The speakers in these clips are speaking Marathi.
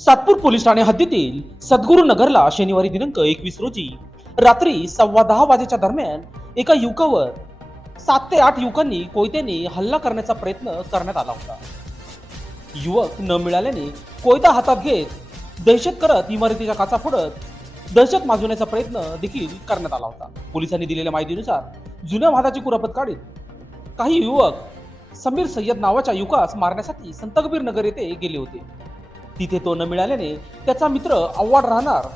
सातपूर पोलीस ठाणे हद्दीतील सद्गुरू नगरला शनिवारी दिनांक एकवीस रोजी रात्री सव्वा दहा वाजेच्या दरम्यान एका युवकावर सात ते आठ युवकांनी कोयत्याने हल्ला करण्याचा प्रयत्न करण्यात आला होता. युवक न मिळाल्याने कोयता हातात घेत दहशत करत इमारतीच्या काचा फोडत दहशत माजवण्याचा प्रयत्न देखील करण्यात आला होता. पोलिसांनी दिलेल्या माहितीनुसार जुन्या वादाची कुरापत काढीत काही युवक समीर सय्यद नावाच्या युवकास मारण्यासाठी संतकबीर नगर येथे गेले होते. तिथे तो न मिळाल्याने त्याचा मित्र आव्हाड राहणार.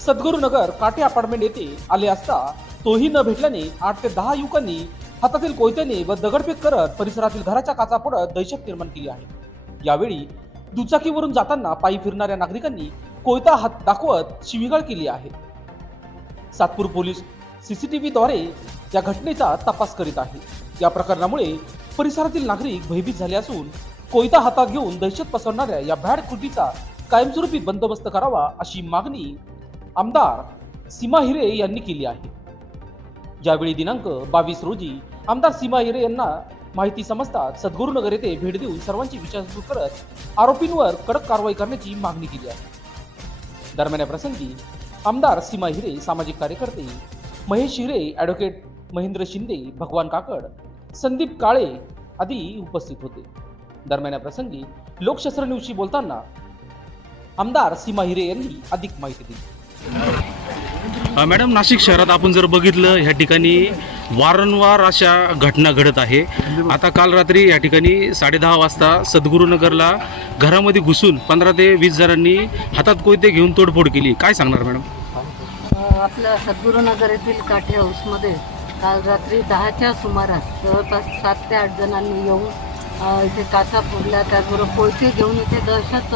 सद्गुरुनगर काटे अपार्टमेंट येथे आले असता तोही न भेटल्याने आठ ते दहा युवकांनी हातातील कोयत्याने व दगडफेक करत परिसरातील घराच्या काचा पडत दहशत निर्माण केली आहे. यावेळी दुचाकीवरून जाताना पायी फिरणाऱ्या नागरिकांनी कोयता हात दाखवत शिवीगाळ केली आहे. सातपूर पोलीस सीसीटीव्हीद्वारे या घटनेचा तपास करीत आहे. या प्रकरणामुळे परिसरातील नागरिक भयभीत झाले असून कोयता हातात घेऊन दहशत पसरणाऱ्या या भॅड कृतीचा कायमस्वरूपी बंदोबस्त करावा अशी मागणी आमदार सीमा हिरे यांनी केली आहे. ज्यावेळी दिनांक बावीस रोजी आमदार सीमा हिरे यांना माहिती समजताच सद्गुरुनगर येथे भेट देऊन सर्वांची विचारपूस करत आरोपींवर कडक कारवाई करण्याची मागणी केली आहे. दरम्यान या प्रसंगी आमदार सीमा हिरे सामाजिक कार्यकर्ते महेश हिरे ॲडव्होकेट महेंद्र शिंदे भगवान काकड संदीप काळे आदी उपस्थित होते. दरम्यान या प्रसंगी लोकशास्त्र न्यूजशी बोलताना आमदार सीमा हिरे यांनी अधिक माहिती दिली. अ, मॅडम नाशिक शहरात आपण जर बघितलं ह्या ठिकाणी वारंवार अशा घटना घडत आहे. आता काल रात्री या ठिकाणी साडेदहा वाजता सद्गुरुनगरला घरामध्ये घुसून पंधरा ते वीस जणांनी हातात कोयते घेऊन तोडफोड केली. काय सांगणार मॅडम? आपल्या सद्गुरुनगर येथील काठे हाऊसमध्ये काल रात्री दहाच्या सुमारास जवळपास सात ते आठ जणांनी येऊन इथे काचा फोडला त्याचबरोबर कोळसे घेऊन इथे दहशत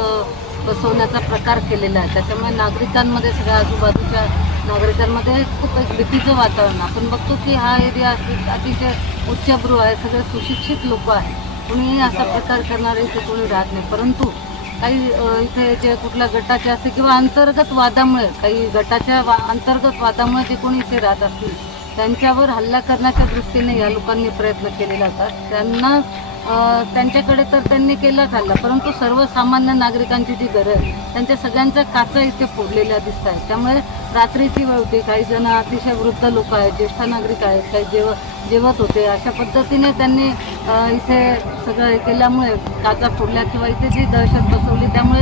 बसवण्याचा प्रकार केलेला आहे. त्याच्यामुळे नागरिकांमध्ये सगळ्या आजूबाजूच्या नागरिकांमध्ये खूप एक भीतीचं वातावरण आपण बघतो की हा एरिया अतिशय उच्चभ्रू आहे. सगळे सुशिक्षित लोक आहेत. कुणीही असा प्रकार करणारे इथे कोणी राहत नाही. परंतु काही इथे जे कुठल्या गटाचे असते किंवा अंतर्गत वादामुळे काही गटाच्या वा अंतर्गत वादामुळे जे कोणी इथे राहत असतील त्यांच्यावर हल्ला करण्याच्या दृष्टीने या लोकांनी प्रयत्न केलेला होता. त्यांना त्यांच्याकडे तर त्यांनी केला हल्ला परंतु सर्वसामान्य नागरिकांची जी गरज आहे त्यांच्या सगळ्यांच्या काचा इथे फोडलेल्या दिसत आहेत. त्यामुळे रात्रीची वेळ होती काही जण अतिशय वृद्ध लोक आहेत ज्येष्ठ नागरिक आहेत काही जेव जेवत होते. अशा पद्धतीने त्यांनी इथे सगळं हे केल्यामुळे काचा फोडल्या किंवा इथे जी दहशत बसवली त्यामुळे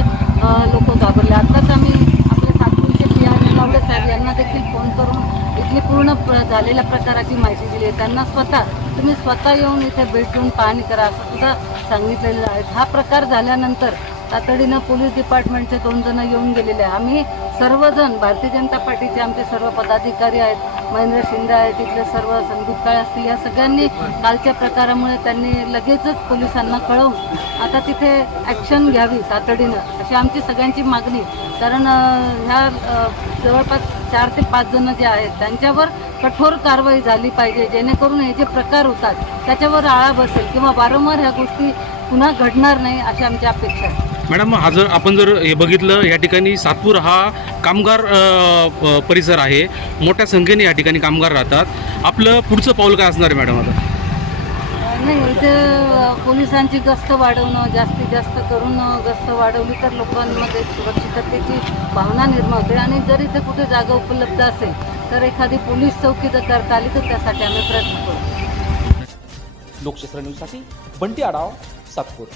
लोक घाबरले. आत्ताच आम्ही आपले सातपूरचे पी आर साहेब यांना देखील फोन करून इथली पूर्ण प्र झालेल्या प्रकाराची माहिती दिली आहे. त्यांना स्वतः तुम्ही स्वतः येऊन इथे भेटून पाहणी करा असं सुद्धा सांगितलेलं आहे. हा प्रकार झाल्यानंतर तातडीनं पोलीस डिपार्टमेंटचे दोन जण येऊन गेलेले आहे आम्ही सर्वजण भारतीय जनता पार्टीचे आमचे सर्व पदाधिकारी आहेत महेंद्र शिंदे आहेत तिथले सर्व संदीप काळे असतील या सगळ्यांनी कालच्या प्रकारामुळे त्यांनी लगेचच पोलिसांना कळवून आता तिथे ॲक्शन घ्यावी तातडीनं अशी आमची सगळ्यांची मागणी. कारण ह्या जवळपास चार ते पाच जण जे आहेत त्यांच्यावर कठोर कारवाई झाली पाहिजे जेणेकरून हे जे प्रकार होतात त्याच्यावर आळा बसेल किंवा वारंवार ह्या गोष्टी पुन्हा घडणार नाही अशी आमची अपेक्षा आहे. मॅडम हा जर आपण जर हे बघितलं या ठिकाणी सातपूर हा कामगार परिसर आहे. मोठ्या संख्येने या ठिकाणी कामगार राहतात. आपलं पुढचं पाऊल काय असणार आहे मॅडम आता? नाही इथे पोलिसांची गस्त वाढवणं जास्तीत जास्त करून गस्त वाढवली तर लोकांमध्ये सुरक्षिततेची भावना निर्माण होते आणि जर इथे कुठे जागा उपलब्ध असेल तर एखादी पोलीस चौकी जर करता आली तर त्यासाठी आम्ही प्रयत्न करू. लोकशास्त्र न्यूजसाठी बंटी आडाव सातपूर.